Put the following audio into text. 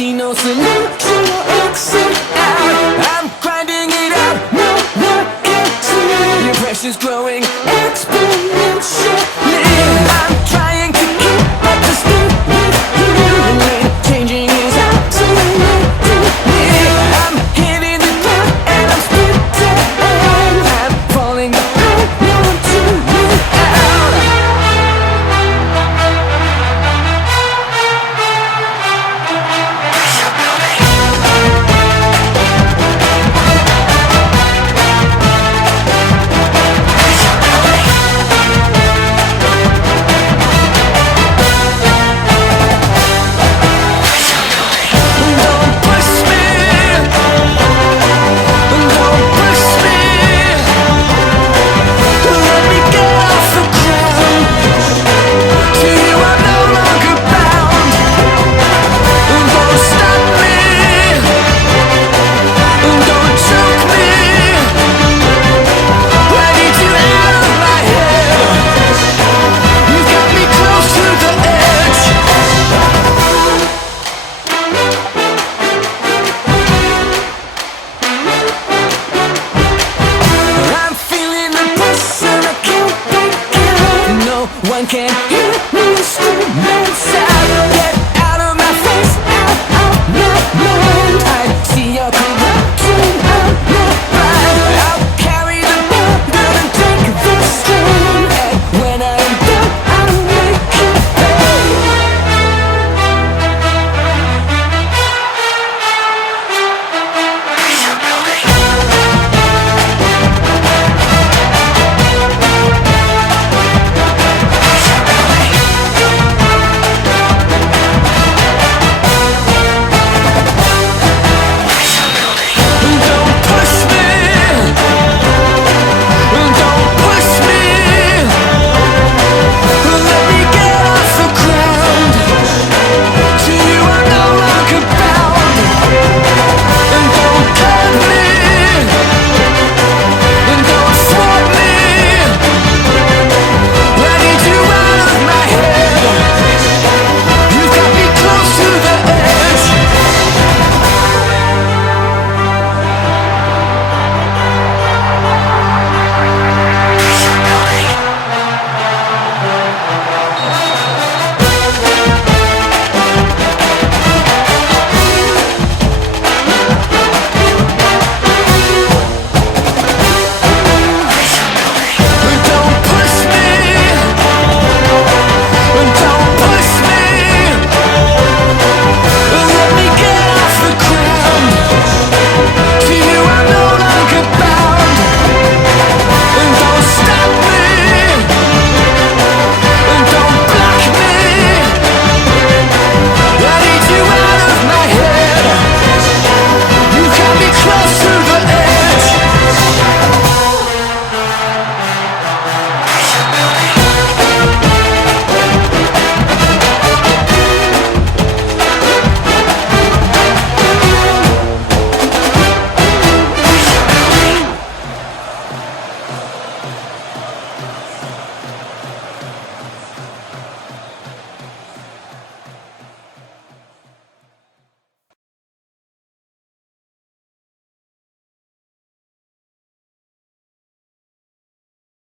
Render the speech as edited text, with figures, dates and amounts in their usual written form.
see no solution or exit out. I'm grinding it out, no one can see. Your pressure's growing exponentially. I'm trying to keep up the speed with you. Changing is oscillating me. I'm hitting the ground and I'm spitting. I'm falling behind, no one to me out. One can